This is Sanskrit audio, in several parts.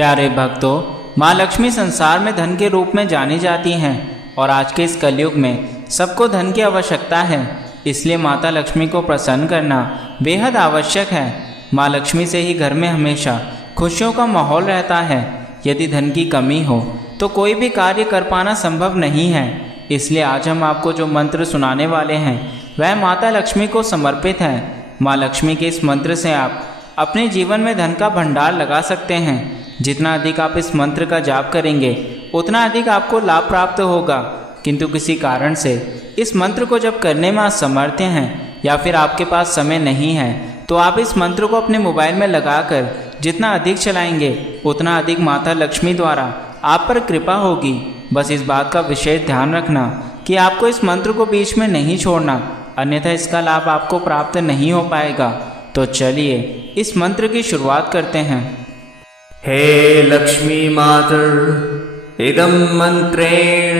प्यारे भक्तों, माँ लक्ष्मी संसार में धन के रूप में जानी जाती हैं और आज के इस कलयुग में सबको धन की आवश्यकता है। इसलिए माता लक्ष्मी को प्रसन्न करना बेहद आवश्यक है। माँ लक्ष्मी से ही घर में हमेशा खुशियों का माहौल रहता है। यदि धन की कमी हो तो कोई भी कार्य कर पाना संभव नहीं है। इसलिए आज हम आपको जो मंत्र सुनाने वाले हैं वह माता लक्ष्मी को समर्पित है। माँ लक्ष्मी के इस मंत्र से आप अपने जीवन में धन का भंडार लगा सकते हैं। जितना अधिक आप इस मंत्र का जाप करेंगे उतना अधिक आपको लाभ प्राप्त होगा। किंतु किसी कारण से इस मंत्र को जब करने में असमर्थ हैं या फिर आपके पास समय नहीं है तो आप इस मंत्र को अपने मोबाइल में लगाकर जितना अधिक चलाएंगे उतना अधिक माता लक्ष्मी द्वारा आप पर कृपा होगी। बस इस बात का विशेष ध्यान रखना कि आपको इस मंत्र को बीच में नहीं छोड़ना, अन्यथा इसका लाभ आपको प्राप्त नहीं हो पाएगा। तो चलिए इस मंत्र की शुरुआत करते हैं। हे लक्ष्मी मातर् इदं मंत्रेण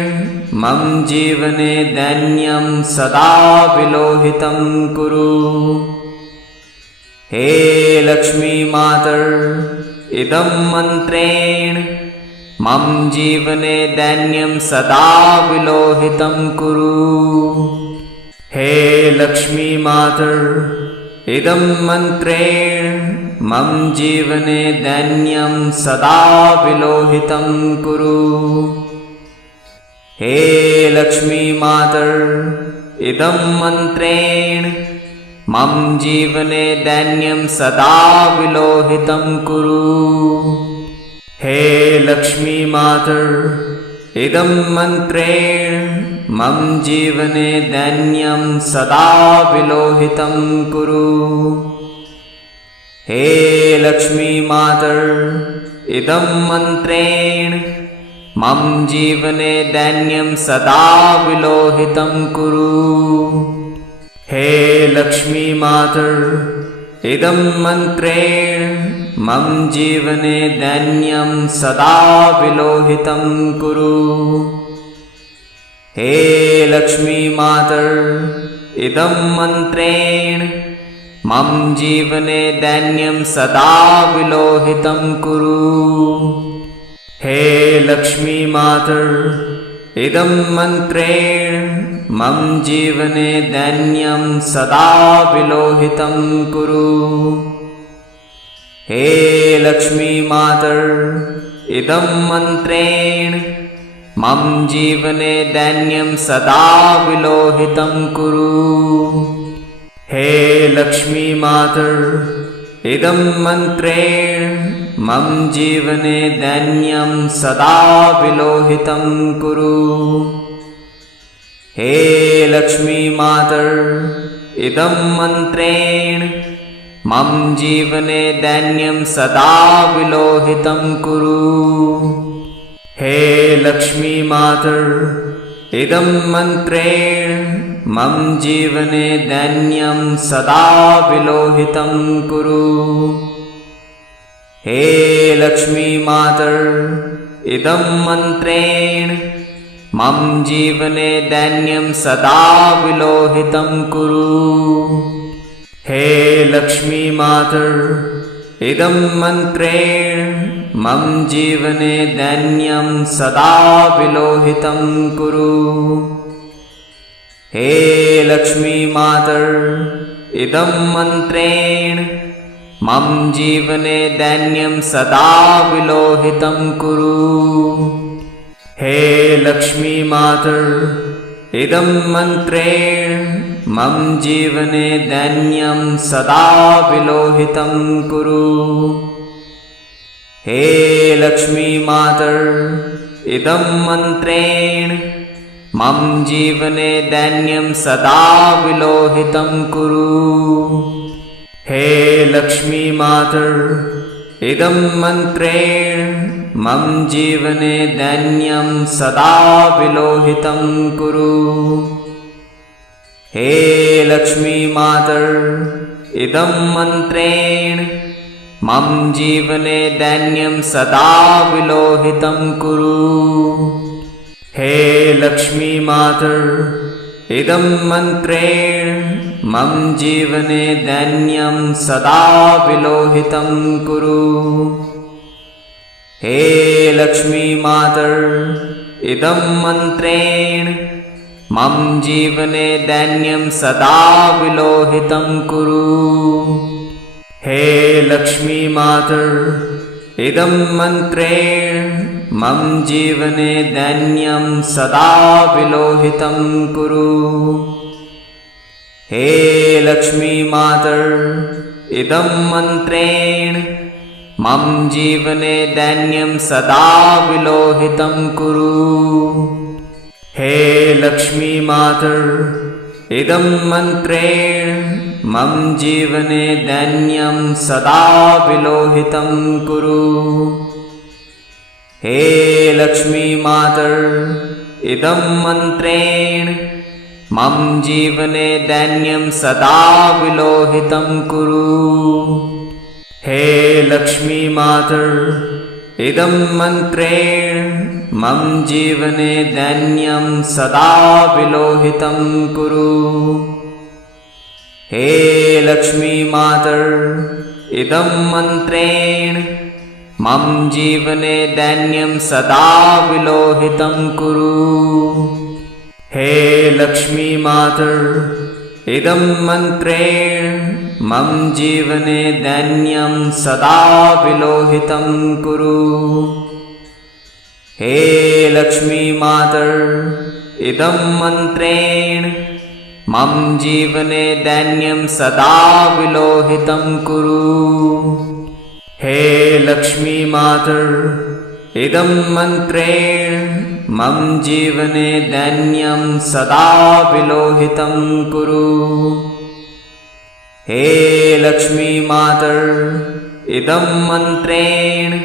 मम जीवने दैन्यं सदा विलोहितं कुरु। हे लक्ष्मी मातर् इदं मंत्रेण मम जीवने दैन्यं सदा विलोहितं कुरु। हे लक्ष्मी मातर् इदं मंत्रेण मम जीवने दैन्यं सदा विलोहितं कुरु। हे लक्ष्मी मातर् इदं मंत्रेण मम जीवने दैन्यं सदा विलोहितं कुरु। हे लक्ष्मी मातर् इदं मंत्रेण मम जीवने दैन्यं सदा विलोहितं कुरु। हे लक्ष्मी मातर् इदं मंत्रेण मम जीवने दैन्यं सदा विलोहितं कुरु। हे लक्ष्मी मातर् इदं मंत्रेण मम जीवने दैन्यं सदा विलोहितं कुरु। हे लक्ष्मी मातर् इदं मंत्रेण मम जीवने दैन्यं सदा विलोहितं कुरु। हे लक्ष्मी मातर् इदं मंत्रेण मम जीवने दैन्यं सदा विलोहितं कुरु। हे लक्ष्मी मातर् इदं मंत्रेण मम जीवने दैन्यं सदा विलोहितं कुरु। हे लक्ष्मी मातर् इदं मंत्रेण मम जीवने दैन्यं सदा विलोहितं कुरु। हे लक्ष्मी मातर् इदं मंत्रेण मम जीवने दैन्यं सदा विलोहितं कुरु। हे लक्ष्मी मातर् इदं मंत्रेण मम जीवने दैन्यं सदा विलोहितं कुरु। हे लक्ष्मी मातर् इदं मंत्रेण मम जीवने दैन्यं सदा विलोहितं कुरु। हे लक्ष्मी मातर् इदं मंत्रेण मम जीवने दैन्यं सदा विलोहितं कुरु। हे लक्ष्मी मातर् इदं मंत्रेण मम जीवने दैन्यं सदा विलोहितं कुरु। हे लक्ष्मी मातर् इदं मंत्रेण मम जीवने दैन्यं सदा विलोहितं कुरु। हे लक्ष्मी मातर् इदं मंत्रेण मम जीवने दैन्यं सदा विलोहितं कुरु। हे लक्ष्मी मातर् इदं मंत्रेण मम जीवने दैन्यं सदा विलोहितं कुरु। हे लक्ष्मी मातर् इदं मंत्रेण मम जीवने दैन्यं सदा विलोहितं कुरु। हे लक्ष्मी मातर् इदं मंत्रेण मम जीवने दैन्यं सदा विलोहितं कुरु। हे लक्ष्मी मातर इदं मन्त्रेण मम जीवने दैन्यं सदा विलोहितं कुरु। हे लक्ष्मी मातर इदं मन्त्रेण मम जीवने दैन्यं सदा विलोहितं कुरु। हे लक्ष्मी मातर इदं मन्त्रेण मम जीवने दैन्यं सदा विलोहितं कुरु। हे लक्ष्मी मातर इदं मन्त्रेण मम जीवने दैन्यं सदा विलोहितं कुरु। हे लक्ष्मी मातर इदं मन्त्रेण मम जीवने दैन्यं सदा विलोहितं कुरु। हे लक्ष्मी मातर इदं मन्त्रेण मम जीवने दैन्यं सदा विलोहितं कुरु। हे लक्ष्मी मातर इदं मन्त्रेण मम जीवने दैन्यं सदा विलोहितं कुरु। हे लक्ष्मी मातर इदं मन्त्रेण मम जीवने दैन्यं सदा विलोहितं कुरु। हे लक्ष्मी मातर इदं मन्त्रेण मम जीवने दैन्यं सदा विलोहितं कुरु। हे लक्ष्मी मातर इदं मन्त्रेण मम जीवने दैन्यं सदा विलोहितं कुरु। हे लक्ष्मी मातर इदं मन्त्रेण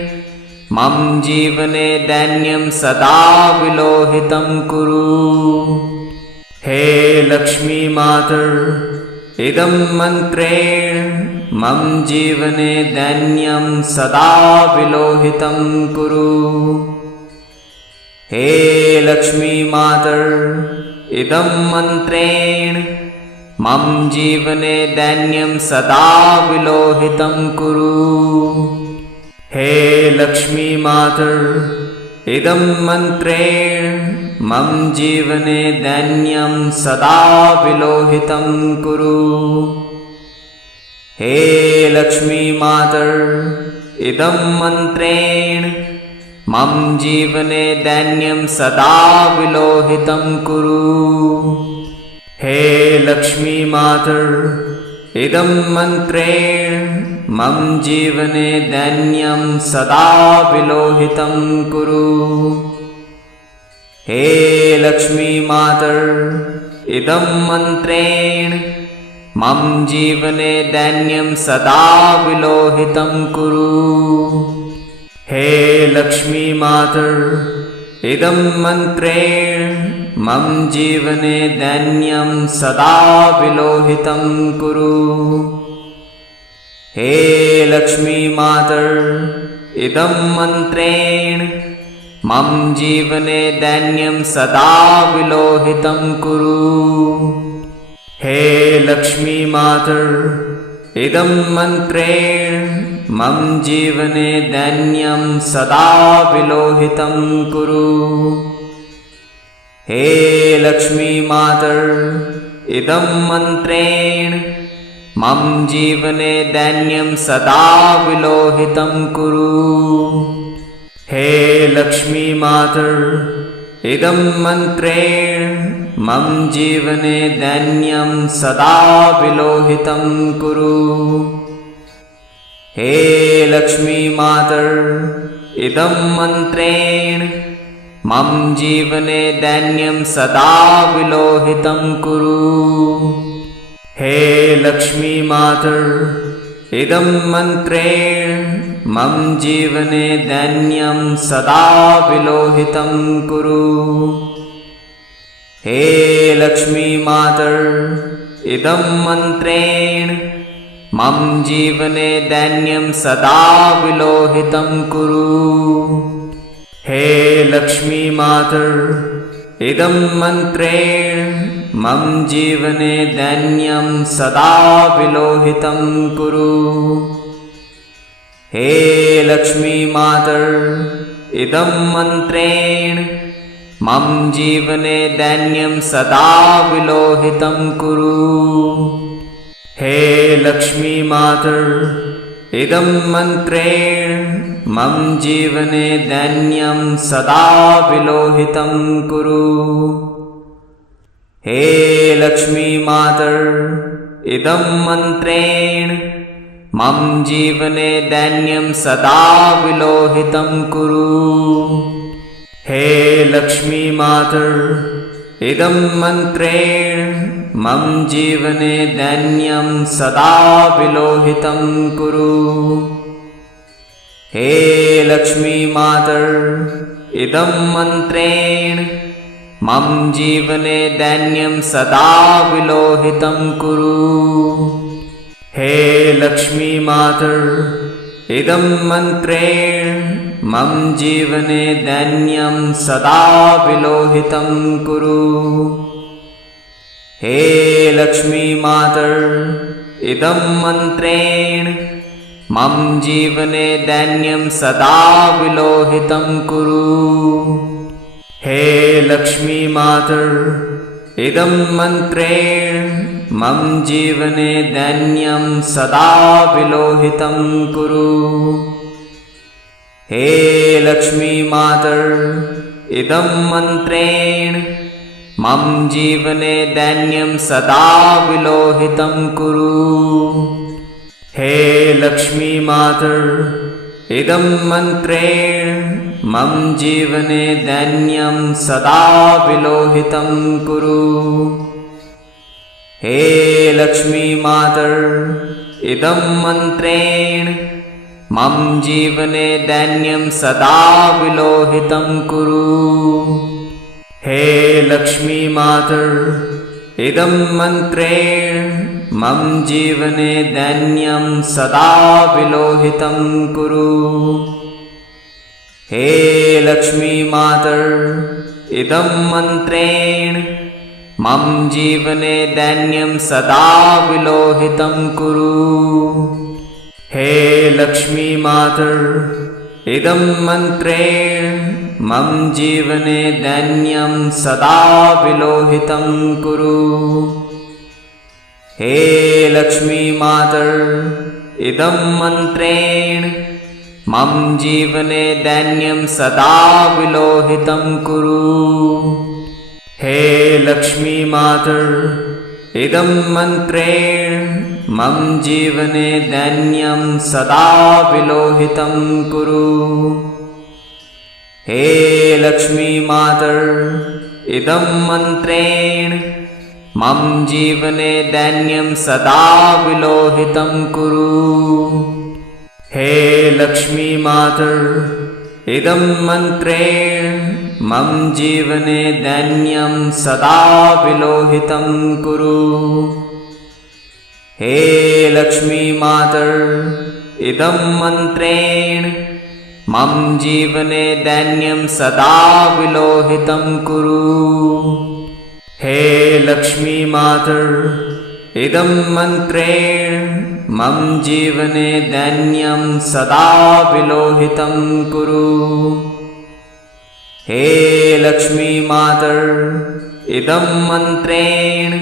मम जीवने दैन्यं सदा विलोहितं कुरु। हे लक्ष्मी मातर इदं मन्त्रेण मम जीवने दैन्यं सदा विलोहितं कुरु। हे लक्ष्मी मातर इदं मन्त्रेण मम जीवने दैन्यं सदा विलोहितं कुरु। हे लक्ष्मी मातर इदं मन्त्रेण मम जीवने दैन्यं सदा विलोहितं कुरु। हे लक्ष्मी मातर इदं मन्त्रेण मम जीवने दैन्यं सदा विलोहितं कुरु। हे लक्ष्मी मातर इदं मन्त्रेण मम जीवने दैन्यं सदा विलोहितं कुरु। हे लक्ष्मी मातर इदं मन्त्रेण मम जीवने दैन्यं सदा विलोहितं कुरु। हे लक्ष्मी मातर इदं मन्त्रेण मम जीवने दैन्यं सदा विलोहितं कुरु। हे लक्ष्मी मातर इदं मन्त्रेण मम जीवने दैन्यं सदा विलोहितं कुरु। हे लक्ष्मी मातर इदं मन्त्रेण मम जीवने दैन्यं सदा विलोहितं कुरु। हे लक्ष्मी मातर इदं मन्त्रेण मम जीवने दैन्यं सदा विलोहितं कुरु। हे लक्ष्मी मातर इदं मन्त्रेण मम जीवने दैन्यं सदा विलोहितं कुरु। हे लक्ष्मी मातर इदं मन्त्रेण मम जीवने दैन्यं सदा विलोहितं कुरु। हे लक्ष्मी मातर इदं मन्त्रेण मम जीवने दैन्यं सदा विलोहितं कुरु। हे लक्ष्मी मातर इदं मन्त्रेण मम जीवने दैन्यं सदा विलोहितं कुरु। हे लक्ष्मी मातर इदं मन्त्रेण मम जीवने दैन्यं सदा विलोहितं कुरु। हे लक्ष्मी मातर इदं मन्त्रेण मम जीवने दैन्यं सदा विलोहितं कुरु। हे लक्ष्मी मातर इदं मन्त्रेण मम जीवने दैन्यं सदा विलोहितं कुरु। हे लक्ष्मी मातर इदं मन्त्रेण मम जीवने दैन्यं सदा विलोहितं कुरु। हे लक्ष्मी मातर इदं मन्त्रेण मम जीवने दैन्यं सदा विलोहितं कुरु। हे लक्ष्मी मातर इदं मन्त्रेण मम जीवने दैन्यं सदा विलोहितं कुरु। हे लक्ष्मी मातर इदं मन्त्रेण मम जीवने दैन्यं सदा विलोहितं कुरु। हे लक्ष्मी मातर इदं मन्त्रेण मम जीवने दैन्यं सदा विलोहितं कुरु। हे लक्ष्मी मातर इदं मन्त्रेण मम जीवने दैन्यं सदा विलोहितं कुरु। हे लक्ष्मी मातर इदं मन्त्रेण मम जीवने दैन्यं सदा विलोहितं कुरु। हे लक्ष्मी मातर इदं मन्त्रेण मम जीवने दैन्यं सदा विलोहितं कुरु। हे लक्ष्मी मातर इदं मन्त्रेण मम जीवने दैन्यं सदा विलोहितं कुरु। हे लक्ष्मी मातर इदं मन्त्रेण मम जीवने दैन्यं सदा विलोहितं कुरु। हे लक्ष्मी मातर इदं मन्त्रेण मम जीवने दैन्यं सदा विलोहितं कुरु। हे लक्ष्मी मातर इदं मन्त्रेण मम जीवने दैन्यं सदा विलोहितं कुरु। हे लक्ष्मी मातर इदं मन्त्रेण मम जीवने दैन्यं सदा विलोहितं कुरु। हे लक्ष्मी मातर इदं मन्त्रेण मम जीवने दैन्यं सदा विलोहितं कुरु। हे लक्ष्मी मातर इदं मन्त्रेण मम जीवने दैन्यं सदा विलोहितं कुरु। हे लक्ष्मी मातर इदं मन्त्रेण मम जीवने दैन्यं सदा विलोहितं कुरु। हे लक्ष्मी मातर इदं मन्त्रेण मम जीवने दैन्यं सदा विलोहितं कुरु। हे लक्ष्मी मातर इदं मन्त्रेण मम जीवने दैन्यं सदा विलोहितं कुरु। हे लक्ष्मी मातर इदं मन्त्रेण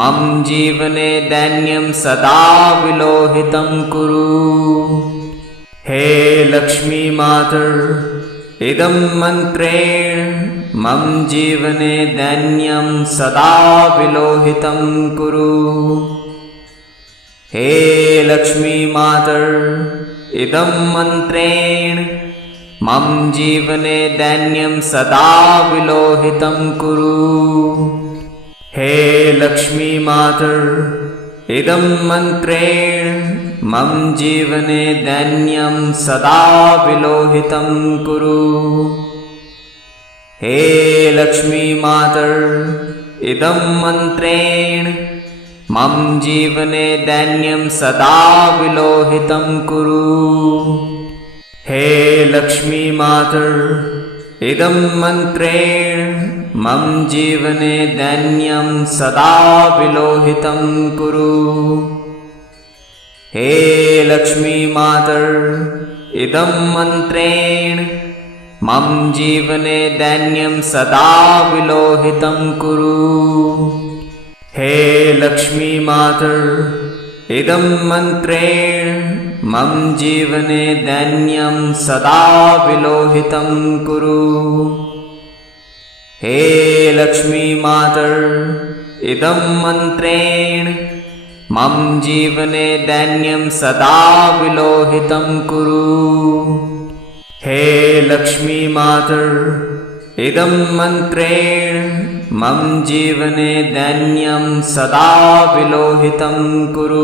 मम जीवने दैन्यं सदा विलोहितं कुरु। हे लक्ष्मी मातर इदं मन्त्रेण मम जीवने दैन्यं सदा विलोहितं कुरु। हे लक्ष्मी मातर इदं मन्त्रेण मम जीवने दैन्यं सदा विलोहितं कुरु। हे लक्ष्मी मातर इदं मन्त्रेण मम जीवने दैन्यं सदा विलोहितं कुरु। हे लक्ष्मी मातर इदं मन्त्रेण मम जीवने दैन्यं सदा विलोहितं कुरु। हे लक्ष्मी मातर इदं मन्त्रेण मम जीवने दैन्यं सदा विलोहितं कुरु। हे लक्ष्मी मातर इदं मन्त्रेण मम जीवने दैन्यं सदा विलोहितं कुरु। हे लक्ष्मी मातर इदं मन्त्रेण मम जीवने दैन्यं सदा विलोहितं कुरु। हे लक्ष्मी मातर इदं मन्त्रेण मम जीवने दैन्यं सदा विलोहितं कुरु। हे लक्ष्मी मातर इदं मन्त्रेण मम जीवने दैन्यं सदा विलोहितं कुरु।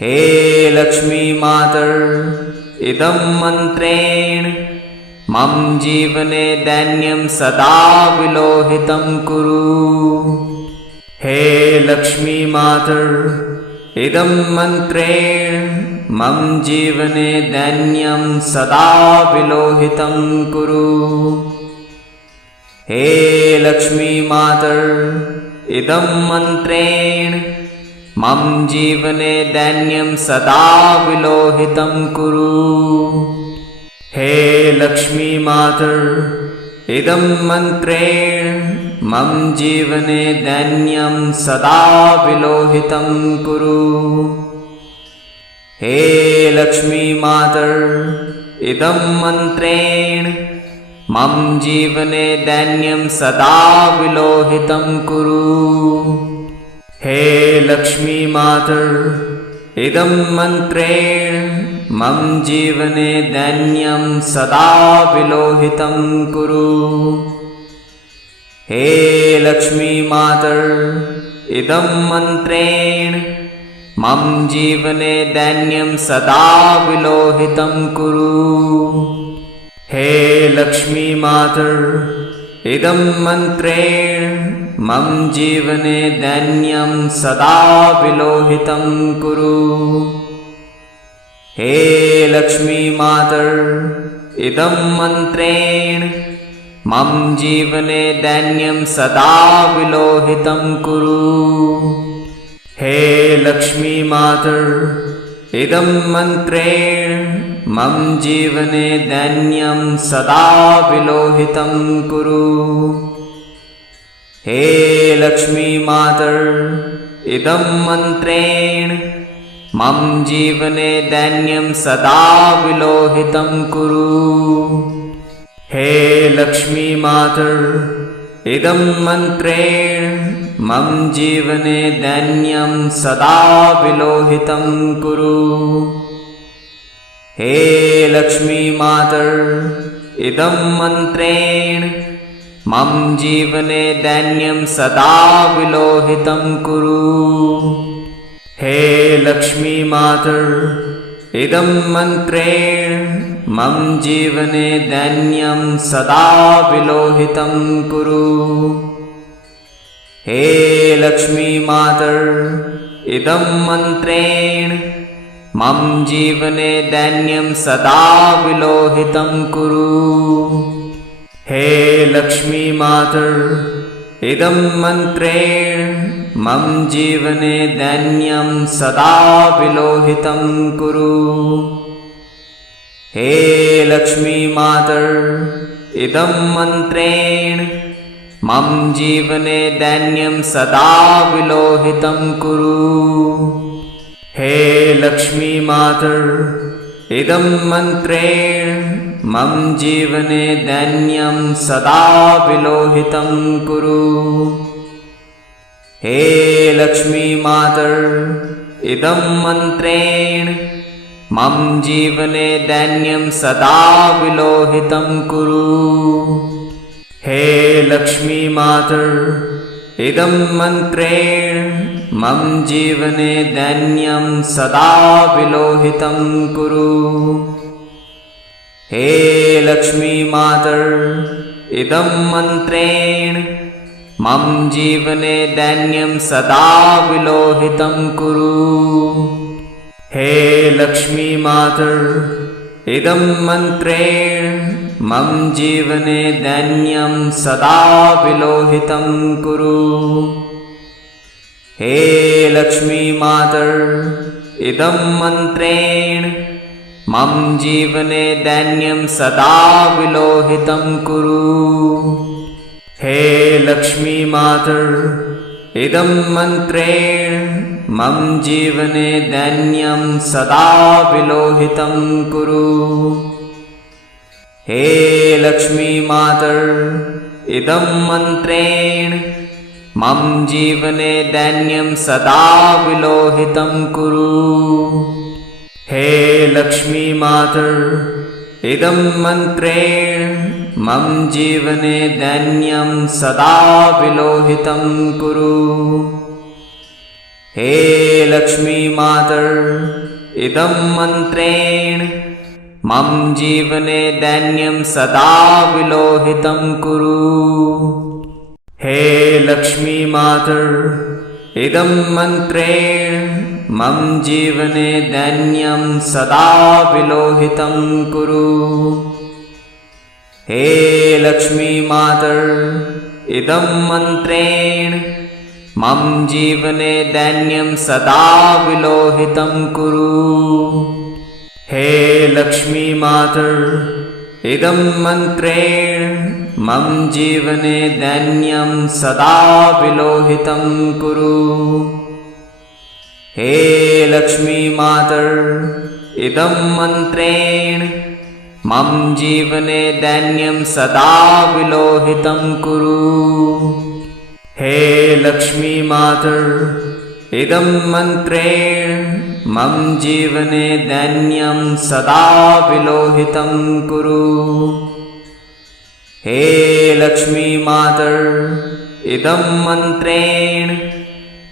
हे लक्ष्मी मातर इदं मन्त्रेण मम जीवने दैन्यं सदा विलोहितं कुरु। हे लक्ष्मी मातर इदं मन्त्रेण मम जीवने दैन्यं सदा विलोहितं कुरु। हे लक्ष्मी मातर इदं मन्त्रेण मम जीवने दैन्यं सदा विलोहितं कुरु। हे लक्ष्मी मातर इदं मन्त्रेण मम जीवने दैन्यं सदा विलोहितं कुरु। हे लक्ष्मी मातर इदं मन्त्रेण मम जीवने दैन्यं सदा विलोहितं कुरु। हे लक्ष्मी मातर इदं मन्त्रेण मम जीवने दैन्यं सदा विलोहितं कुरु। हे लक्ष्मी मातर इदं मन्त्रेण मम जीवने दैन्यं सदा विलोहितं कुरु। हे लक्ष्मी मातर इदं मन्त्रेण मम जीवने दैन्यं सदा विलोहितं कुरु। हे लक्ष्मी मातर इदं मन्त्रेण मम जीवने दैन्यं सदा विलोहितं कुरु। हे लक्ष्मी मातर इदं मन्त्रेण मम जीवने दैन्यं सदा विलोहितं कुरु। हे लक्ष्मी मातर इदं मन्त्रेण मम जीवने दैन्यं सदा विलोहितं कुरु। हे लक्ष्मी मातर इदं मन्त्रेण मम जीवने दैन्यं सदा विलोहितं कुरु। हे लक्ष्मी मातर इदं मन्त्रेण मम जीवने दैन्यं सदा विलोहितं कुरु। हे लक्ष्मी मातर इदं मन्त्रेण मम जीवने दैन्यं सदा विलोहितं कुरु। हे लक्ष्मी मातर इदं मन्त्रेण मम जीवने दैन्यं सदा विलोहितं कुरु। हे लक्ष्मी मातर इदं मन्त्रेण मम जीवने दैन्यं सदा विलोहितं कुरु। हे लक्ष्मी मातर इदं मन्त्रेण मम जीवने दैन्यं सदा विलोहितं कुरु। हे लक्ष्मी मातर इदं मन्त्रेण मम जीवने दैन्यं सदा विलोहितं कुरु। हे लक्ष्मी मातर इदं मन्त्रेण मम जीवने दैन्यं सदा विलोहितं कुरु। हे लक्ष्मी मातर इदं मन्त्रेण मम जीवने दैन्यं सदा विलोहितं कुरु। हे लक्ष्मी मातर इदं मन्त्रेण मम जीवने दैन्यं सदा विलोहितं कुरु। हे लक्ष्मी मातर इदं मन्त्रेण मम जीवने दैन्यं सदा विलोहितं कुरु। हे लक्ष्मी मातर इदं मन्त्रेण मम जीवने दैन्यं सदा विलोहितं कुरु। हे लक्ष्मी मातर इदं मन्त्रेण मम जीवने दैन्यं सदा विलोहितं कुरु। हे लक्ष्मी मातर इदं मन्त्रेण मम जीवने दैन्यं सदा विलोहितं कुरु। हे लक्ष्मी मातर इदं मन्त्रेण मम जीवने दैन्यं सदा विलोहितं कुरु। हे लक्ष्मी मातर इदं मन्त्रेण मम जीवने दैन्यं सदा विलोहितं कुरु। हे लक्ष्मी मातर इदं मन्त्रेण मम जीवने दैन्यं सदा विलोहितं कुरु। हे लक्ष्मी मातर इदं मन्त्रेण मम जीवने दैन्यं सदा विलोहितं कुरु। हे लक्ष्मी मातर इदं मन्त्रेण मम जीवने दैन्यं सदा विलोहितं कुरु। हे लक्ष्मी मातर इदं मन्त्रेण मम जीवने दैन्यं सदा विलोहितं कुरु। हे लक्ष्मी मातर इदं मन्त्रेण मम जीवने दैन्यं सदा विलोहितं कुरु। हे लक्ष्मी मातर इदं मन्त्रेण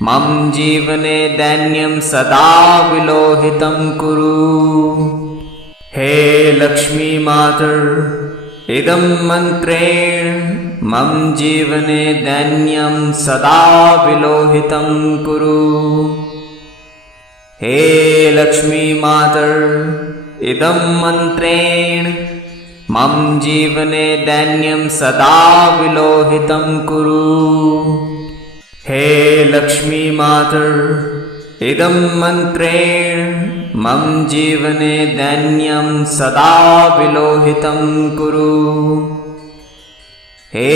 मम जीवने दैन्यं सदा विलोहितं कुरु। हे लक्ष्मी मातर इदं मन्त्रेण मम जीवने दैन्यं सदा विलोहितं कुरु। हे लक्ष्मी मातर इदं मन्त्रेण मम जीवने दैन्यं सदा विलोहितं कुरु। हे लक्ष्मी मातर इदं मन्त्रेण मम जीवने दैन्यं सदा विलोहितं कुरु। हे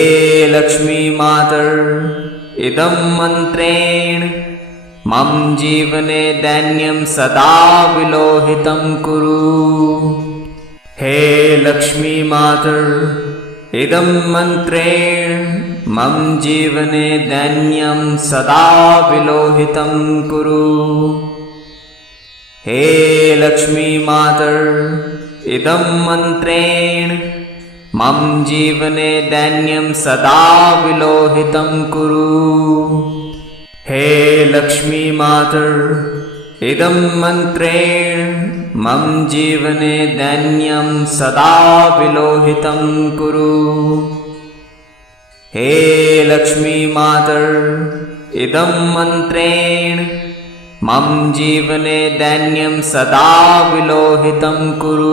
लक्ष्मी मातर इदं मन्त्रेण मम जीवने दैन्यं सदा विलोहितं कुरु। हे लक्ष्मी मातर इदं मन्त्रेण मम जीवने दैन्यं सदा विलोहितं कुरु। हे लक्ष्मी मातर इदं मन्त्रेण मम जीवने दैन्यं सदा विलोहितं कुरु। हे लक्ष्मी मातर इदं मन्त्रेण मम जीवने दैन्यं सदा विलोहितं कुरु। हे लक्ष्मी मातर इदं मन्त्रेण मम जीवने दैन्यं सदा विलोहितं कुरु।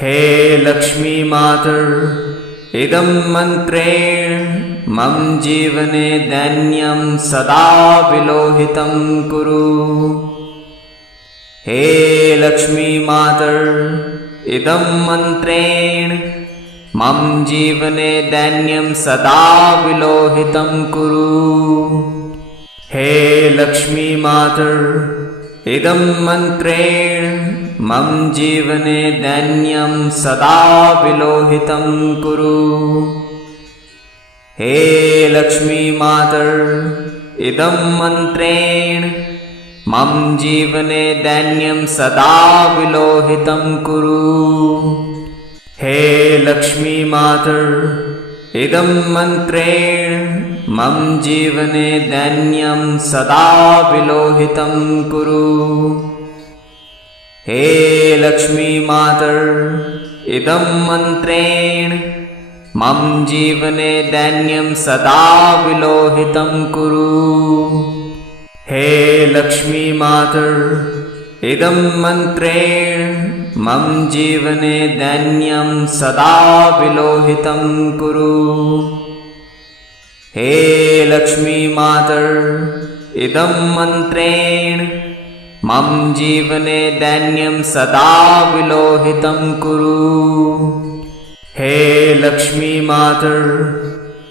हे लक्ष्मी मातर इदं मन्त्रेण मम जीवने दैन्यं सदा विलोहितं कुरु। हे लक्ष्मी मातर इदं मन्त्रेण मम जीवने दैन्यं सदा विलोहितं कुरु। हे लक्ष्मी मातर इदं मन्त्रेण मम जीवने दैन्यं सदा विलोहितं कुरु। हे लक्ष्मी मातर इदं मन्त्रेण मम जीवने दैन्यं सदा विलोहितं कुरु। हे लक्ष्मी मातर इदं मन्त्रेण मम जीवने दैन्यं सदा विलोहितं कुरु। हे लक्ष्मी मातर इदं मन्त्रेण मम जीवने दैन्यं सदा विलोहितं कुरु। हे लक्ष्मी मातर इदं मन्त्रेण मम जीवने दैन्यं सदा विलोहितं कुरु। हे लक्ष्मी मातर इदं मन्त्रेण मम जीवने दैन्यं सदा विलोहितं कुरु। हे लक्ष्मी मातर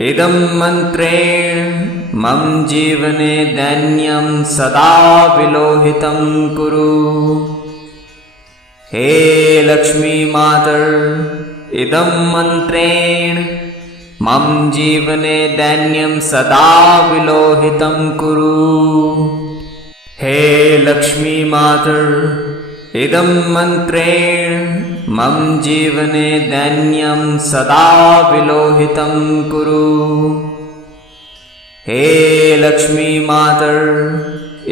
इदं मन्त्रेण मम जीवने दैन्यं सदा विलोहितं कुरु। हे लक्ष्मी मातर इदं मन्त्रेण मम जीवने दैन्यं सदा विलोहितं कुरु। हे लक्ष्मी मातर इदं मन्त्रेण मम जीवने दैन्यं सदा विलोहितं कुरु। हे लक्ष्मी मातर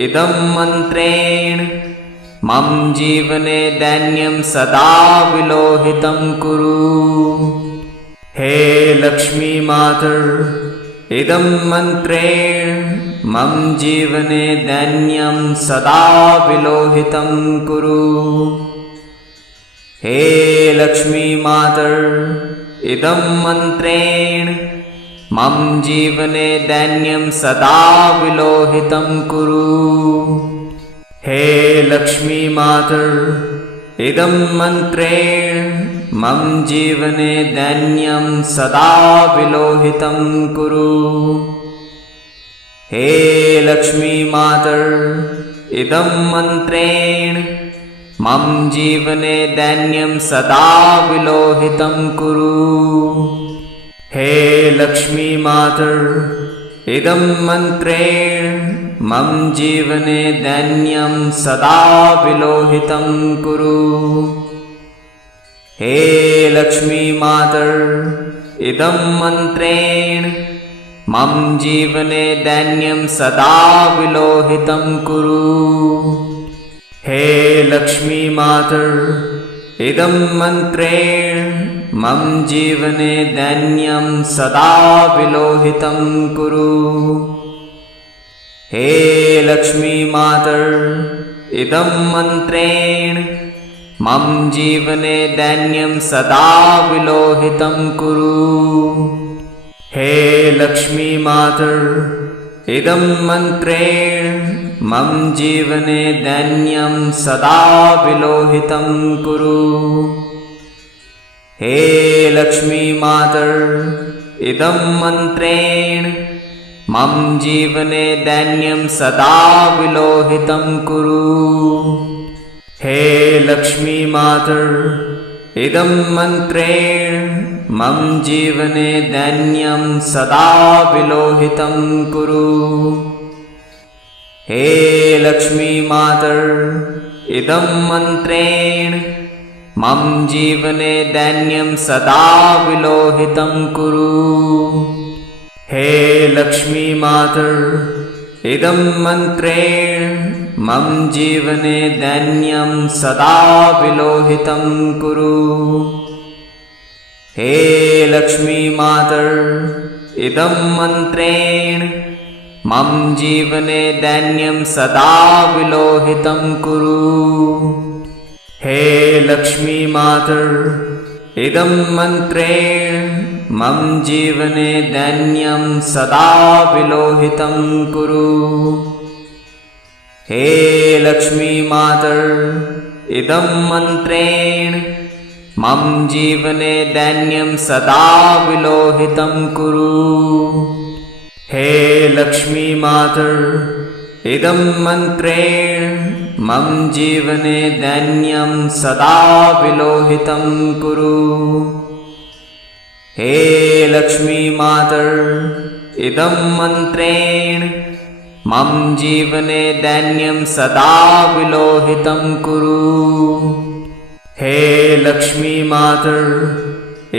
इदं मन्त्रेण मम जीवने दैन्यं सदा विलोहितं कुरु। हे लक्ष्मी मातर इदं मन्त्रेण मम जीवने दैन्यं सदा विलोहितं कुरु। हे लक्ष्मी मातर इदं मन्त्रेण मम जीवने दैन्यं सदा विलोहितं कुरु। हे लक्ष्मी मातर इदं मन्त्रेण मम जीवने दैन्यं सदा विलोहितं कुरु। हे लक्ष्मी मातर इदं मन्त्रेण मम जीवने दैन्यं सदा विलोहितं कुरु। हे लक्ष्मी मातर इदं मन्त्रेण मम जीवने दैन्यं सदा विलोहितं कुरु। हे लक्ष्मी मातर इदं मन्त्रेण मम जीवने दैन्यं सदा विलोहितं कुरु। हे लक्ष्मी मातर इदं मन्त्रेण मम जीवने दैन्यं सदा विलोहितं कुरु। हे लक्ष्मी मातर इदं मन्त्रेण मम जीवने दैन्यं सदा विलोहितं कुरु। हे लक्ष्मी मातर इदं मन्त्रेण मम जीवने दैन्यं सदा विलोहितं कुरु। हे लक्ष्मी मातर इदं मन्त्रेण मम जीवने दैन्यं सदा विलोहितं कुरु। हे लक्ष्मी मातर इदं मन्त्रेण मम जीवने दैन्यं सदा विलोहितं कुरु। हे लक्ष्मी मातर इदं मन्त्रेण मम जीवने दैन्यं सदा विलोहितं कुरु। हे लक्ष्मी मातर इदं मन्त्रेण मम जीवने दैन्यं सदा विलोहितं कुरु। हे लक्ष्मी मातर इदं मन्त्रेण मम जीवने दैन्यं सदा विलोहितं कुरु। हे लक्ष्मी मातर इदं मन्त्रेण मम जीवने दैन्यं सदा विलोहितं कुरु। हे लक्ष्मी मातर इदं मन्त्रेण मम जीवने दैन्यं सदा विलोहितं कुरु। हे लक्ष्मी मातर इदं मन्त्रेण मम जीवने दैन्यं सदा विलोहितं कुरु। हे लक्ष्मी मातर इदं मन्त्रेण मम जीवने दैन्यं सदा विलोहितं कुरु। हे लक्ष्मी मातर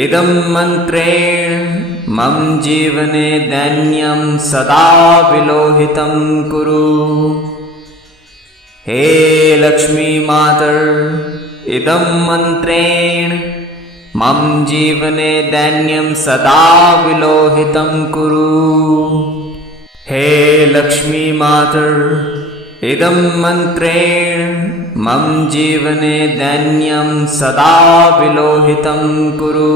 इदं मन्त्रेण मम जीवने दैन्यं सदा विलोहितं कुरु। हे लक्ष्मी मातर इदं मन्त्रेण मम जीवने दैन्यं सदा विलोहितं कुरु। हे लक्ष्मी मातर इदं मन्त्रेण मम जीवने दैन्यं सदा विलोहितं कुरु।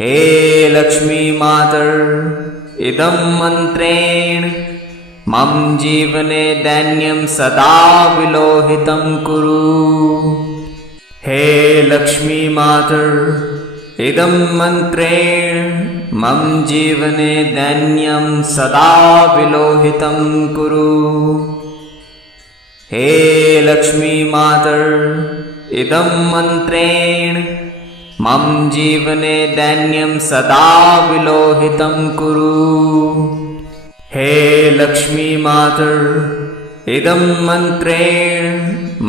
हे लक्ष्मी मातर इदं मन्त्रेण मम जीवने दैन्यं सदा विलोहितं कुरु। हे लक्ष्मी मातर इदं मन्त्रेण मम जीवने दैन्यं सदा विलोहितं कुरु। हे लक्ष्मी मातर इदं मन्त्रेण मम जीवने दैन्यं सदा विलोहितं कुरु। हे लक्ष्मी मातर इदं मन्त्रेण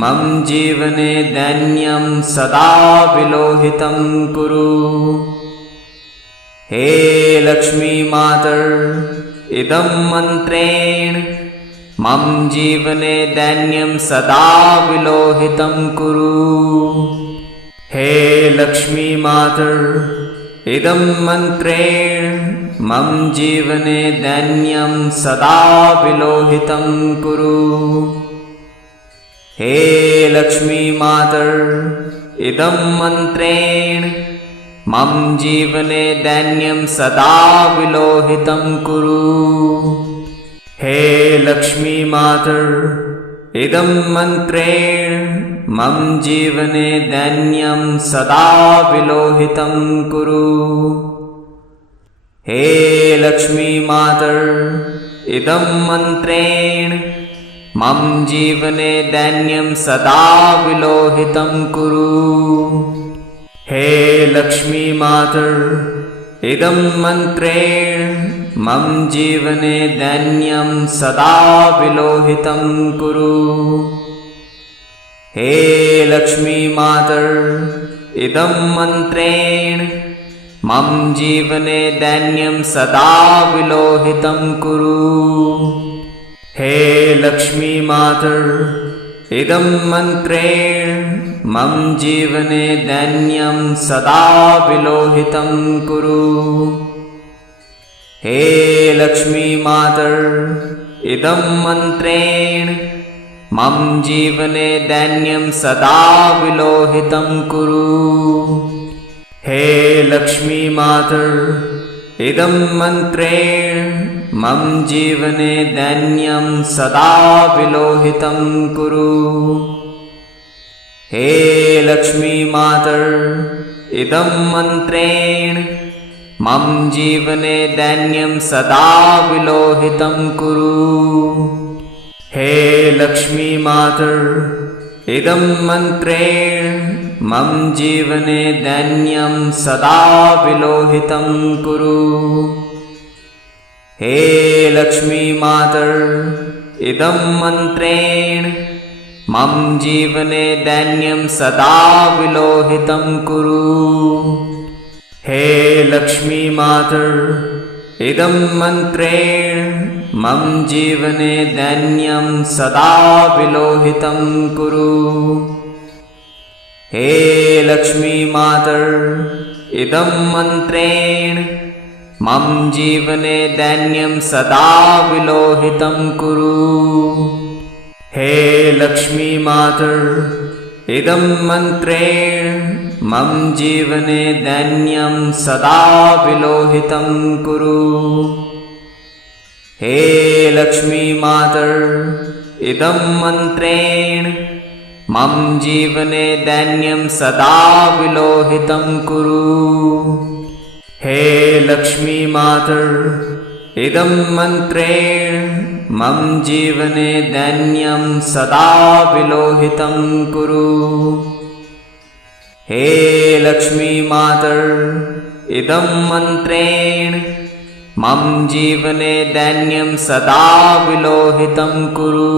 मम जीवने दैन्यं सदा विलोहितं कुरु। हे लक्ष्मी मातर इदं मन्त्रेण मम जीवने दैन्यं सदा विलोहितं कुरु। हे लक्ष्मी मातर इदं मन्त्रेण मम जीवने दैन्यं सदा विलोहितं कुरु। हे लक्ष्मी मातर इदं मन्त्रेण मम जीवने दैन्यं सदा विलोहितं कुरु। हे लक्ष्मी मातर इदं मन्त्रेण मम जीवने दैन्यं सदा विलोहितं कुरु। हे लक्ष्मी मातर इदं मन्त्रेण मम जीवने दैन्यं सदा विलोहितं कुरु। हे लक्ष्मी मातर इदं मन्त्रेण मम जीवने दैन्यं सदा विलोहितं कुरु। हे लक्ष्मी मातर इदं मन्त्रेण मम जीवने दैन्यं सदा विलोहितं कुरु। हे लक्ष्मी मातर इदं मन्त्रेण मम जीवने दैन्यं सदा विलोहितं कुरु। हे लक्ष्मी मातर इदं मन्त्रेण मम जीवने दैन्यं सदा विलोहितं कुरु। हे लक्ष्मी मातर इदं मन्त्रेण मम जीवने दैन्यं सदा विलोहितं कुरु। हे लक्ष्मी मातर इदं मन्त्रेण मम जीवने दैन्यं सदा विलोहितं कुरु। हे लक्ष्मी मातर इदं मन्त्रेण मम जीवने दैन्यं सदा विलोहितं कुरु। हे लक्ष्मी मातर इदं मन्त्रेण मम जीवने दैन्यं सदा विलोहितं कुरु। हे लक्ष्मी मातर इदं मन्त्रेण मम जीवने दैन्यं सदा विलोहितं कुरु। हे लक्ष्मी मातर इदं मन्त्रेण मम जीवने दैन्यं सदा विलोहितं कुरु। हे लक्ष्मी मातर इदं मन्त्रेण मम जीवने दैन्यं सदा विलोहितं कुरु। हे लक्ष्मी मातर इदं मन्त्रेण मम जीवने दैन्यं सदा विलोहितं कुरु। हे लक्ष्मी मातर इदं मन्त्रेण मम जीवने दैन्यं सदा विलोहितं कुरु। हे लक्ष्मी मातर इदं मन्त्रेण मम जीवने दैन्यं सदा विलोहितं कुरु।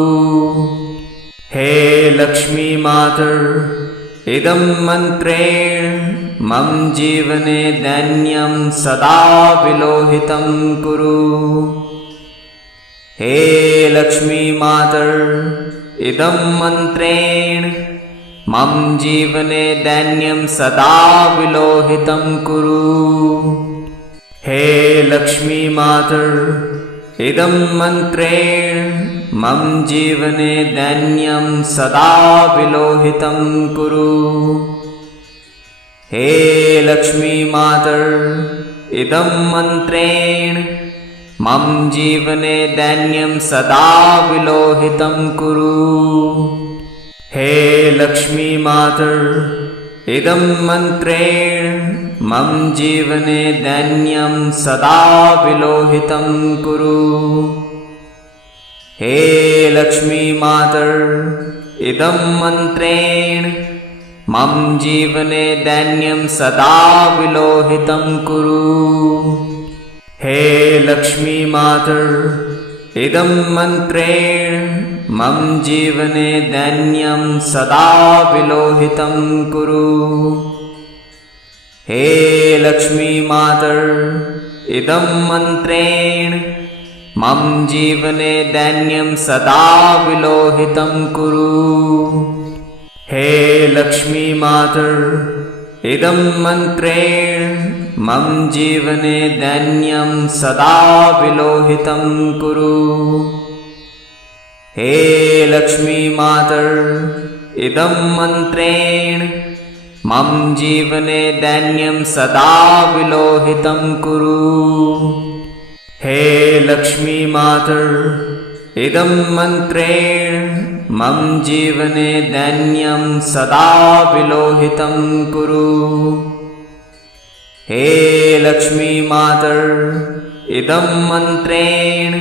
हे लक्ष्मी मातर इदं मन्त्रेण मम जीवने दैन्यं सदा विलोहितं कुरु। हे लक्ष्मी मातर इदं मन्त्रेण मम जीवने दैन्यं सदा विलोहितं कुरु। हे लक्ष्मी मातर इदं मन्त्रेण मम जीवने दैन्यं सदा विलोहितं कुरु। हे लक्ष्मी मातर इदं मन्त्रेण मम जीवने दैन्यं सदा विलोहितं कुरु। हे लक्ष्मी मातर इदं मन्त्रेण मम जीवने दैन्यं सदा विलोहितं कुरु। हे लक्ष्मी मातर इदं मन्त्रेण मम जीवने दैन्यं सदा विलोहितं कुरु। हे लक्ष्मी मातर इदं मन्त्रेण मम जीवने दैन्यं सदा विलोहितं कुरु। हे लक्ष्मी मातर इदं मन्त्रेण मम जीवने दैन्यं सदा विलोहितं कुरु। हे लक्ष्मी मातर इदं मन्त्रेण मम जीवने दैन्यं सदा विलोहितं कुरु। हे लक्ष्मी मातर इदं मन्त्रेण मम जीवने दैन्यं सदा विलोहितं कुरु। हे लक्ष्मी मातर इदं मन्त्रेण मम जीवने दैन्यं सदा विलोहितं कुरु। हे लक्ष्मी मातर इदं मन्त्रेण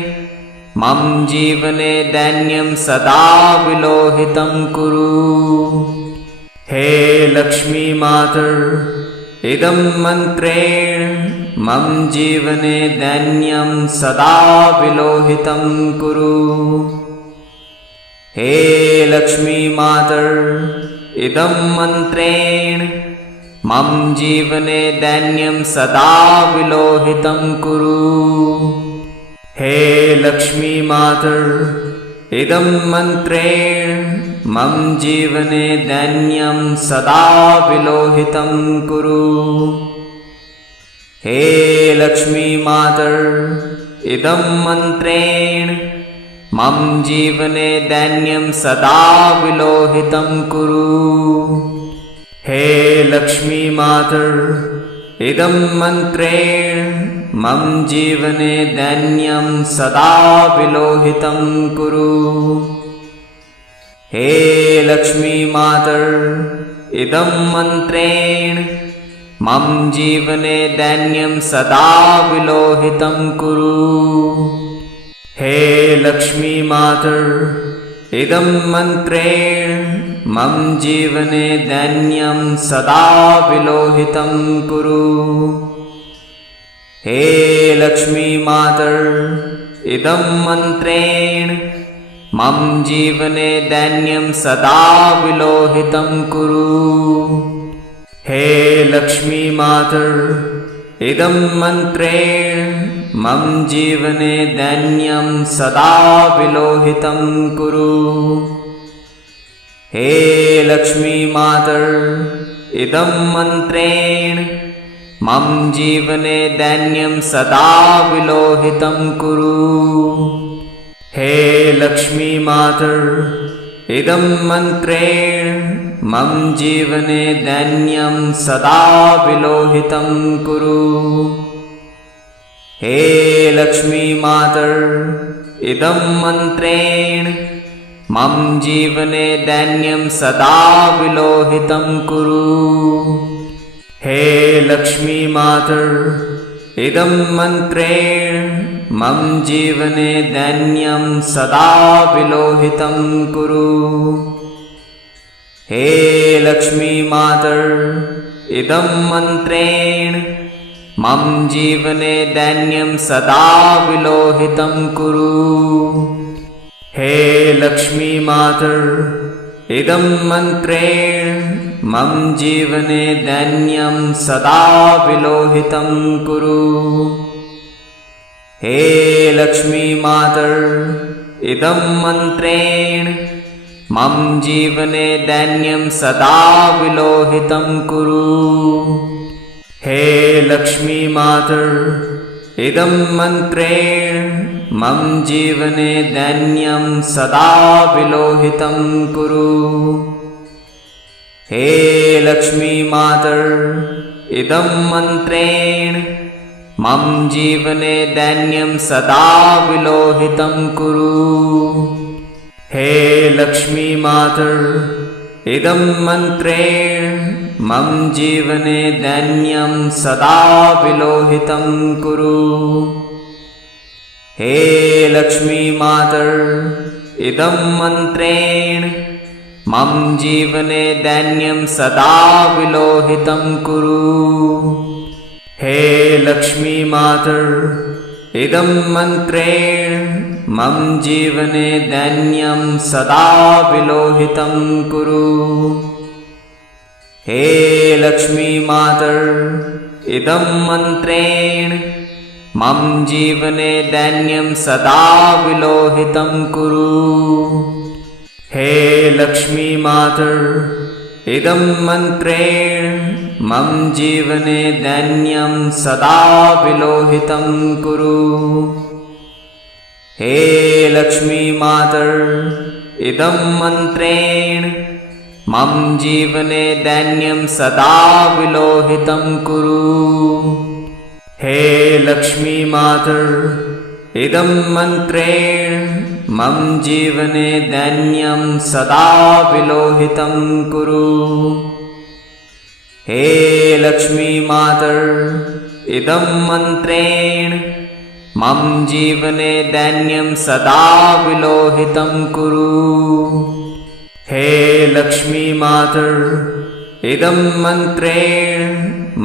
मम जीवने दैन्यं सदा विलोहितं कुरु। हे लक्ष्मी मातर इदं मन्त्रेण मम जीवने दैन्यं सदा विलोहितं कुरु। हे लक्ष्मी मातर इदं मन्त्रेण मम जीवने दैन्यं सदा विलोहितं कुरु। हे लक्ष्मी मातर इदं मन्त्रेण मम जीवने दैन्यं सदा विलोहितं कुरु। हे लक्ष्मी मातर इदं मन्त्रेण मम जीवने दैन्यं सदा विलोहितं कुरु। हे लक्ष्मी मातर इदं मन्त्रेण मम जीवने दैन्यं सदा विलोहितं कुरु। हे लक्ष्मी मातर इदं मन्त्रेण मम जीवने दैन्यं सदा विलोहितं कुरु। हे लक्ष्मी मातर इदं मन्त्रेण मम जीवने दैन्यं सदा विलोहितं कुरु। हे लक्ष्मी मातर इदं मन्त्रेण मम जीवने दैन्यं सदा विलोहितं कुरु। हे लक्ष्मी मातर इदं मन्त्रेण मम जीवने दैन्यं सदा विलोहितं कुरु। हे लक्ष्मी मातर इदं मन्त्रेण मम जीवने दैन्यं सदा विलोहितं कुरु। हे लक्ष्मी मातर इदं मन्त्रेण मम जीवने दैन्यं सदा विलोहितं कुरु। हे लक्ष्मी मातर इदं मन्त्रेण मम जीवने दैन्यं सदा विलोहितं कुरु। हे लक्ष्मी मातर इदं मन्त्रेण मम जीवने दैन्यं सदा विलोहितं कुरु। हे लक्ष्मी मातर इदं मन्त्रेण मम जीवने दैन्यं सदा विलोहितं कुरु। हे लक्ष्मी मातर इदं मन्त्रेण मम जीवने दैन्यं सदा विलोहितं कुरु। हे लक्ष्मी मातर इदं मन्त्रेण मम जीवने दैन्यं सदा विलोहितं कुरु। हे लक्ष्मी मातर इदं मन्त्रेण मम जीवने दैन्यं सदा विलोहितं कुरु। हे लक्ष्मी मातर् इदं मन्त्रेण मम जीवने दैन्यं सदा विलोहितं कुरु। हे लक्ष्मी मातर् इदं मन्त्रेण मम जीवने दैन्यं सदा विलोहितं कुरु। हे लक्ष्मी मातर् इदं मन्त्रेण मम जीवने दैन्यं सदा विलोहितं कुरु। हे लक्ष्मी मातर् इदं मन्त्रेण मम जीवने दैन्यं सदा विलोहितं कुरु। हे लक्ष्मी मातर् इदं मन्त्रेण मम जीवने दैन्यं सदा विलोहितं कुरु। हे लक्ष्मी मातर् इदं मन्त्रेण मम जीवने दैन्यं सदा विलोहितं कुरु। हे लक्ष्मी मातर् इदं मन्त्रेण मम जीवने दैन्यं सदा विलोहितं कुरु। हे लक्ष्मी मातर् इदं मन्त्रेण मम जीवने दैन्यं सदा विलोहितं कुरु। हे लक्ष्मी मातर् इदं मन्त्रेण मम जीवने दैन्यं सदा विलोहितं कुरु। हे लक्ष्मी मातर् इदं मन्त्रेण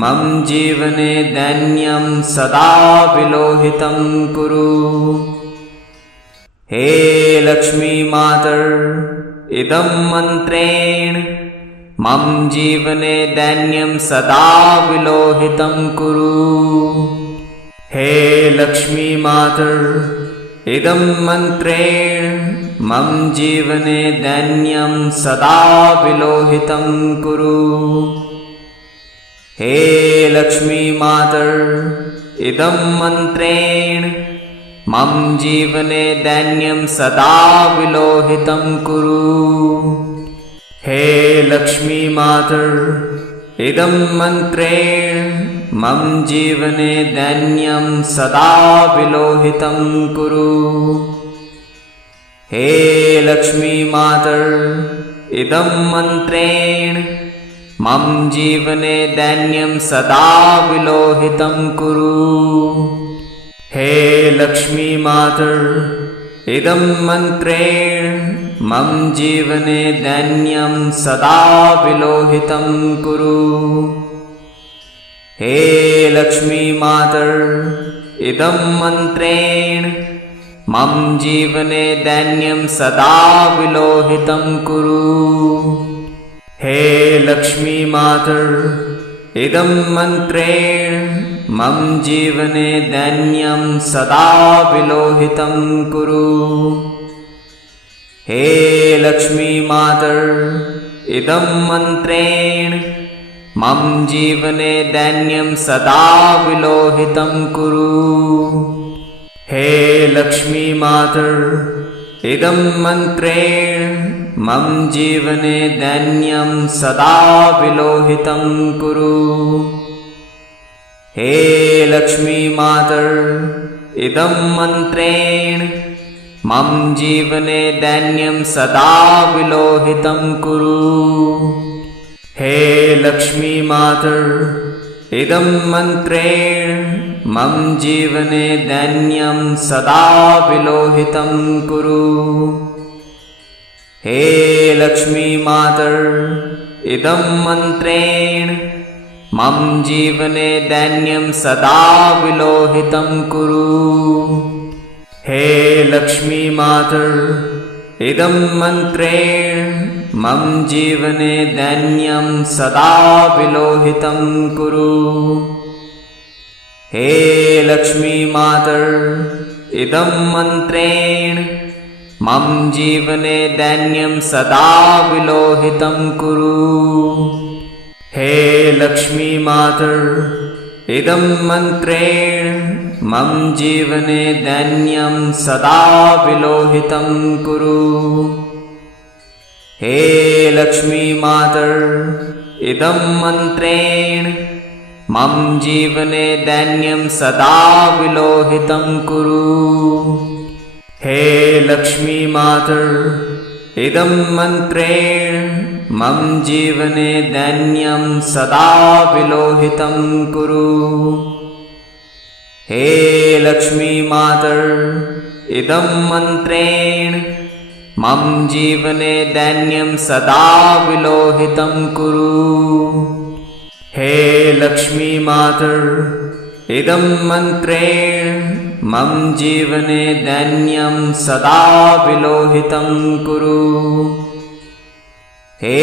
मम जीवने दैन्यं सदा विलोहितं कुरु। हे लक्ष्मी मातर् इदं मन्त्रेण मम जीवने दैन्यं सदा विलोहितं कुरु। हे लक्ष्मी मातर् इदं मन्त्रेण मम जीवने दैन्यं सदा विलोहितं कुरु। हे लक्ष्मी मातर् इदं मन्त्रेण मम जीवने दैन्यं सदा विलोहितं कुरु। हे लक्ष्मी मातर् इदं मन्त्रेण मम जीवने दैन्यं सदा विलोहितं कुरु। हे लक्ष्मी मातर् इदं मन्त्रेण मम जीवने दैन्यं सदा विलोहितं कुरु। हे लक्ष्मी मातर् इदं मन्त्रेण मम जीवने दैन्यं सदा विलोहितं कुरु। हे लक्ष्मी मातर् इदं मन्त्रेण मम जीवने दैन्यं सदा विलोहितं कुरु। हे लक्ष्मी मातर् इदं मन्त्रेण मम जीवने दैन्यं सदा विलोहितं कुरु। हे लक्ष्मी मातर् इदं मन्त्रेण मम जीवने दैन्यं सदा विलोहितं कुरु। हे लक्ष्मी मातर् इदं मन्त्रेण मम जीवने दैन्यं सदा विलोहितं कुरु। हे लक्ष्मी मातर् इदं मन्त्रेण मम जीवने दैन्यं सदा विलोहितं कुरु। हे लक्ष्मी मातर् इदं मन्त्रेण मम जीवने दैन्यं सदा विलोहितं कुरु। हे लक्ष्मी मातर् इदं मन्त्रेण मम जीवने दैन्यं सदा विलोहितं कुरु। हे लक्ष्मी मातर् इदं मन्त्रेण मम जीवने दैन्यं सदा विलोहितं कुरु। हे लक्ष्मी मातर् इदं मन्त्रेण मम जीवने दैन्यं सदा विलोहितं कुरु। हे लक्ष्मी मातर् इदं मन्त्रेण मम जीवने दैन्यं सदा विलोहितं कुरु। हे लक्ष्मी मातर इदं मन्त्रेण मम जीवने दैन्यं सदा विलोहितं कुरु। हे लक्ष्मी मातर इदं मन्त्रेण मम जीवने दैन्यं सदा विलोहितं कुरु। हे लक्ष्मी मातर इदं मन्त्रेण मम जीवने दैन्यं सदा विलोहितं कुरु। हे लक्ष्मी मातर इदं मन्त्रेण मम जीवने दैन्यं सदा विलोहितं कुरु। हे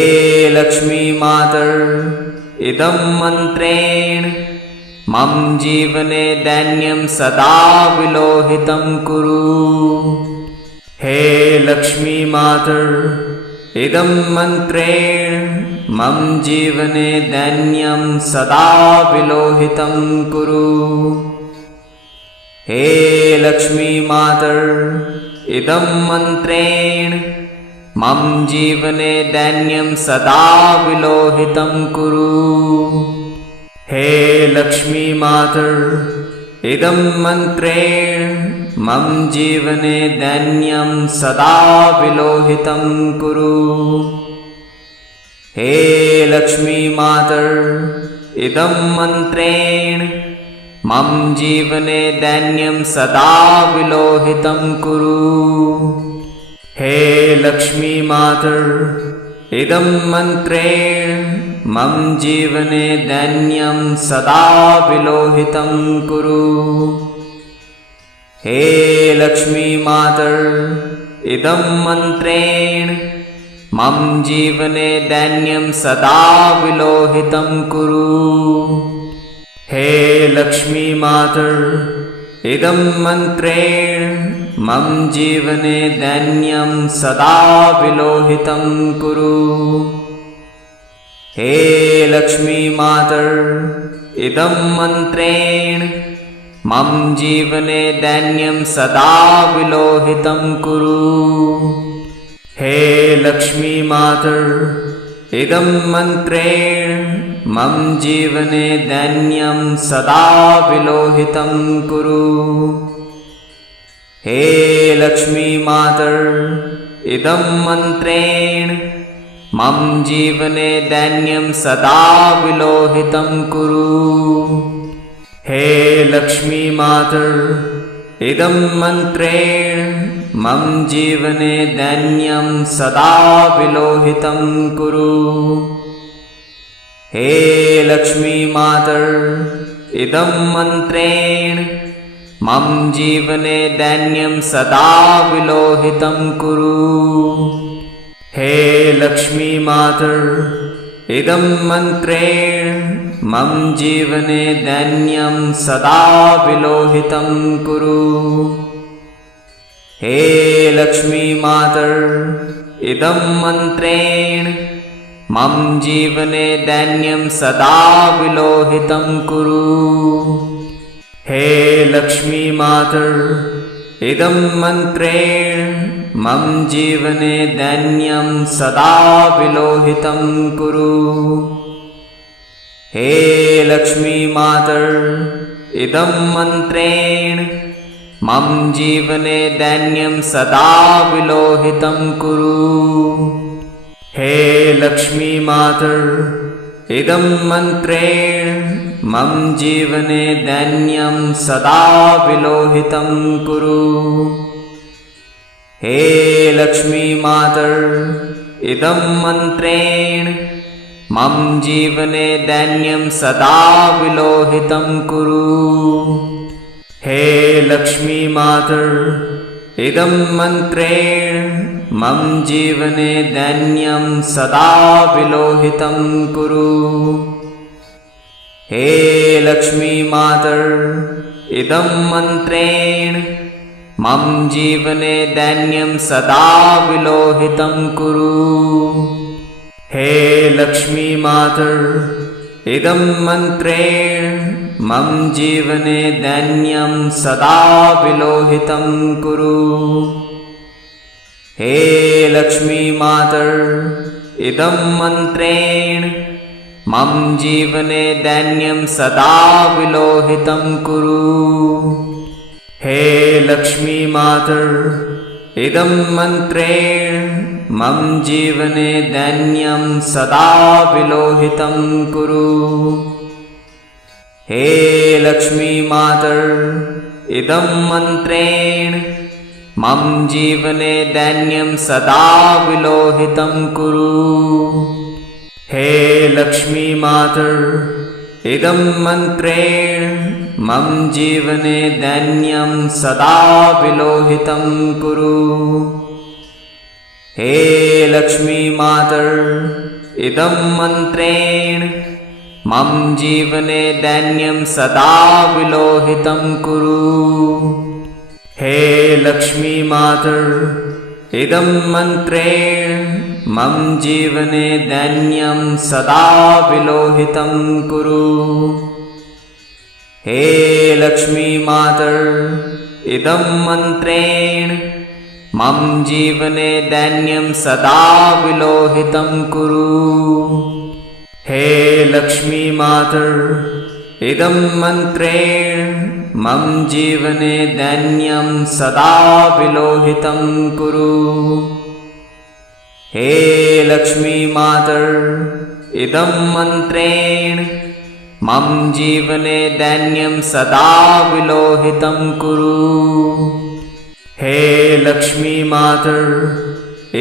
लक्ष्मी मातर इदं मन्त्रेण मम जीवने दैन्यं सदा विलोहितं कुरु। हे लक्ष्मी मातर इदं मन्त्रेण मम जीवने दैन्यं सदा विलोहितं कुरु। हे लक्ष्मी मातर इदं मन्त्रेण मम जीवने दैन्यं सदा विलोहितं कुरु। हे लक्ष्मी मातर इदं मन्त्रेण मम जीवने दैन्यं सदा विलोहितं कुरु। हे लक्ष्मी मातर इदं मन्त्रेण मम जीवने दैन्यं सदा विलोहितं कुरु। हे लक्ष्मी मातर इदं मन्त्रेण मम जीवने दैन्यं सदा विलोहितं कुरु। हे लक्ष्मी मातर इदं मन्त्रेण मम जीवने दैन्यं सदा विलोहितं कुरु। हे लक्ष्मी मातर इदं मन्त्रेण मम जीवने दैन्यं सदा विलोहितं कुरु। हे लक्ष्मी मातर इदं मन्त्रेण मम जीवने दैन्यं सदा विलोहितं कुरु। हे लक्ष्मी मातर इदं मन्त्रेण मम जीवने दैन्यं सदा विलोहितं कुरु। हे लक्ष्मी मातर इदं मन्त्रेण मम जीवने दैन्यं सदा विलोहितं कुरु। हे लक्ष्मी मातर इदं मन्त्रेण मम जीवने दैन्यं सदा विलोहितं कुरु। हे लक्ष्मी मातर इदं मन्त्रेण मम जीवने दैन्यं सदा विलोहितं कुरु। हे लक्ष्मी मातर इदं मन्त्रेण मम जीवने दैन्यं सदा विलोहितं कुरु। हे लक्ष्मी मातर इदं मन्त्रेण मम जीवने दैन्यं सदा विलोहितं कुरु। हे लक्ष्मी मातर इदं मन्त्रेण मम जीवने दैन्यं सदा विलोहितं कुरु। हे लक्ष्मी मातर इदं मन्त्रेण मम जीवने दैन्यं सदा विलोहितं कुरु। हे लक्ष्मी मातर इदं मन्त्रेण मम जीवने दैन्यं सदा विलोहितं कुरु। हे लक्ष्मी मातर इदं मन्त्रेण मम जीवने दैन्यं सदा विलोहितं कुरु। हे लक्ष्मी मातर इदं मन्त्रेण मम जीवने दैन्यं सदा विलोहितं कुरु। हे लक्ष्मी मातर इदं मन्त्रेण मम जीवने दैन्यं सदा विलोहितं कुरु। हे लक्ष्मी मातर इदं मन्त्रेण मम जीवने दैन्यं सदा विलोहितं कुरु। हे लक्ष्मी मातर इदं मन्त्रेण मम जीवने दैन्यं सदा विलोहितं कुरु। हे लक्ष्मी मातर् इदं मन्त्रेण मम जीवने दैन्यं सदा विलोहितं कुरु। हे लक्ष्मी मातर् इदं मन्त्रेण मम जीवने दैन्यं सदा विलोहितं कुरु। हे लक्ष्मी मातर् इदं मन्त्रेण मम जीवने दैन्यं सदा विलोहितं कुरु। हे लक्ष्मी मातर् इदं मन्त्रेण मम जीवने दैन्यं सदा विलोहितं कुरु। हे लक्ष्मी मातर् इदं मन्त्रेण मम जीवने दैन्यं सदा विलोहितं कुरु। हे लक्ष्मी मातर् इदं मन्त्रेण मम जीवने दैन्यं सदा विलोहितं कुरु। हे लक्ष्मी मातर् इदं मन्त्रेण मम जीवने दैन्यं सदा विलोहितं कुरु। हे लक्ष्मी मातर् इदं मन्त्रेण मम जीवने दैन्यं सदा विलोहितं कुरु। हे लक्ष्मी मातर्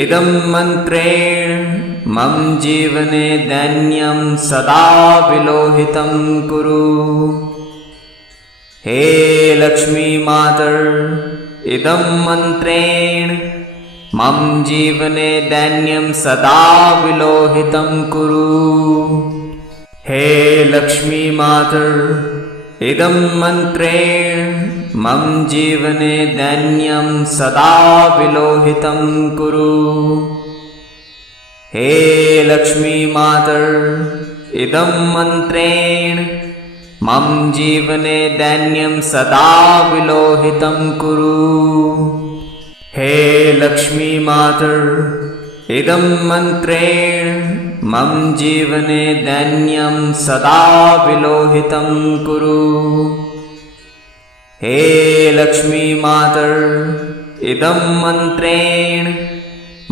इदं मन्त्रेण मम जीवने दैन्यं सदा विलोहितं कुरु। हे लक्ष्मी मातर् इदं मन्त्रेण मम जीवने दैन्यं सदा विलोहितं कुरु। हे लक्ष्मी मातर् इदं मन्त्रेण मम जीवने दैन्यं सदा विलोहितं कुरु। हे लक्ष्मी मातर् इदं मन्त्रेण मम जीवने दैन्यं सदा विलोहितं कुरु। हे लक्ष्मी मातर् इदं मन्त्रेण मम जीवने दैन्यं सदा विलोहितं कुरु। हे लक्ष्मी मातर् इदं मन्त्रेण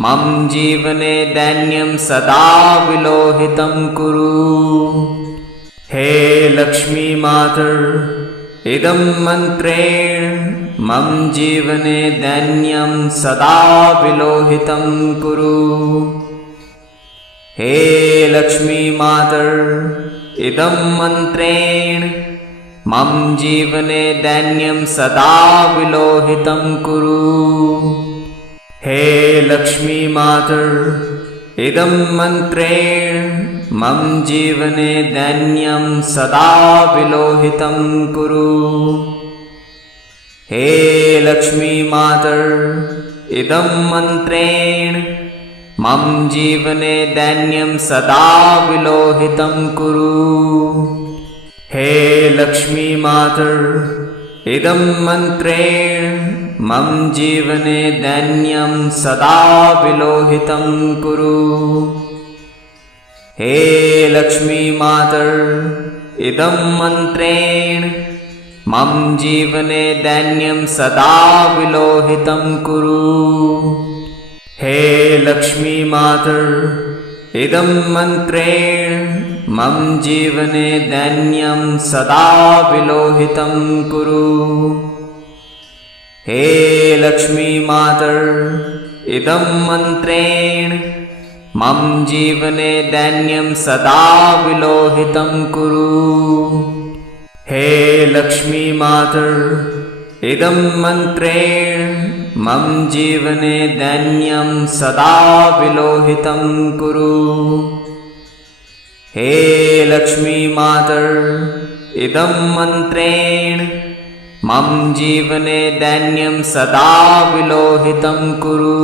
मम जीवने दैन्यं सदा विलोहितं कुरु। हे लक्ष्मी मातर् इदं मन्त्रेण मम जीवने दैन्यं सदा विलोहितं कुरु। हे लक्ष्मी मातर् इदं मन्त्रेण मम जीवने दैन्यं सदा विलोहितं कुरु। हे लक्ष्मी मातर् इदं मन्त्रेण मम जीवने दैन्यं सदा विलोहितं कुरु। हे लक्ष्मी मातर् इदं मन्त्रेण मम जीवने दैन्यं सदा विलोहितं कुरु। हे लक्ष्मी मातर् इदं मन्त्रेण मम जीवने दैन्यं सदा विलोहितं कुरु। हे लक्ष्मी मातर् इदं मन्त्रेण मम जीवने दैन्यं सदा विलोहितं कुरु। हे लक्ष्मी मातर् इदं मन्त्रेण मम जीवने दैन्यं सदा विलोहितं कुरु। हे लक्ष्मी मातर् इदं मन्त्रेण मम जीवने दैन्यं सदा विलोहितं कुरु। हे लक्ष्मी मातर् इदं मन्त्रेण मम जीवने दैन्यं सदा विलोहितं कुरु। हे लक्ष्मी मातर् इदं मन्त्रेण मम जीवने दैन्यं सदा विलोहितं कुरु।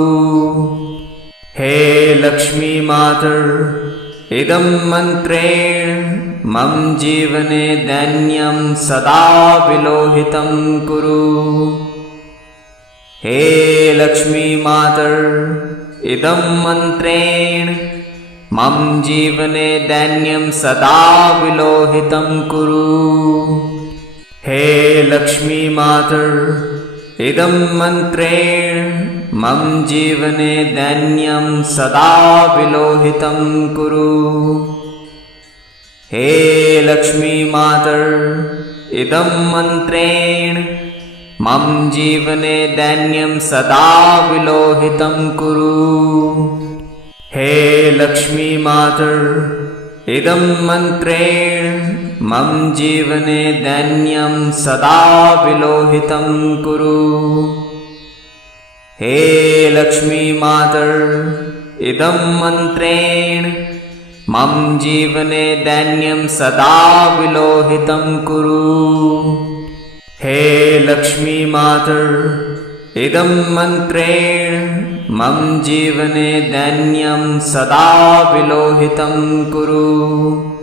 हे लक्ष्मी मातर् इदं मन्त्रेण मम जीवने दैन्यं सदा विलोहितं कुरु। हे लक्ष्मी मातर् इदं मन्त्रेण मम जीवने दैन्यं सदा विलोहितं कुरु। हे लक्ष्मी मातर् इदं मन्त्रेण मम जीवने दैन्यं सदा विलोहितं कुरु। हे लक्ष्मी मातर् इदं मन्त्रेण मम जीवने दैन्यं सदा विलोहितं कुरु। हे लक्ष्मी मातर् इदं मन्त्रेण मम जीवने दैन्यं सदा विलोहितं कुरु। हे लक्ष्मी मातर् इदं मन्त्रेण मम जीवने दैन्यं सदा विलोहितं कुरु। हे लक्ष्मी मातर् इदं मन्त्रेण मम जीवने दैन्यं सदा विलोहितं कुरु।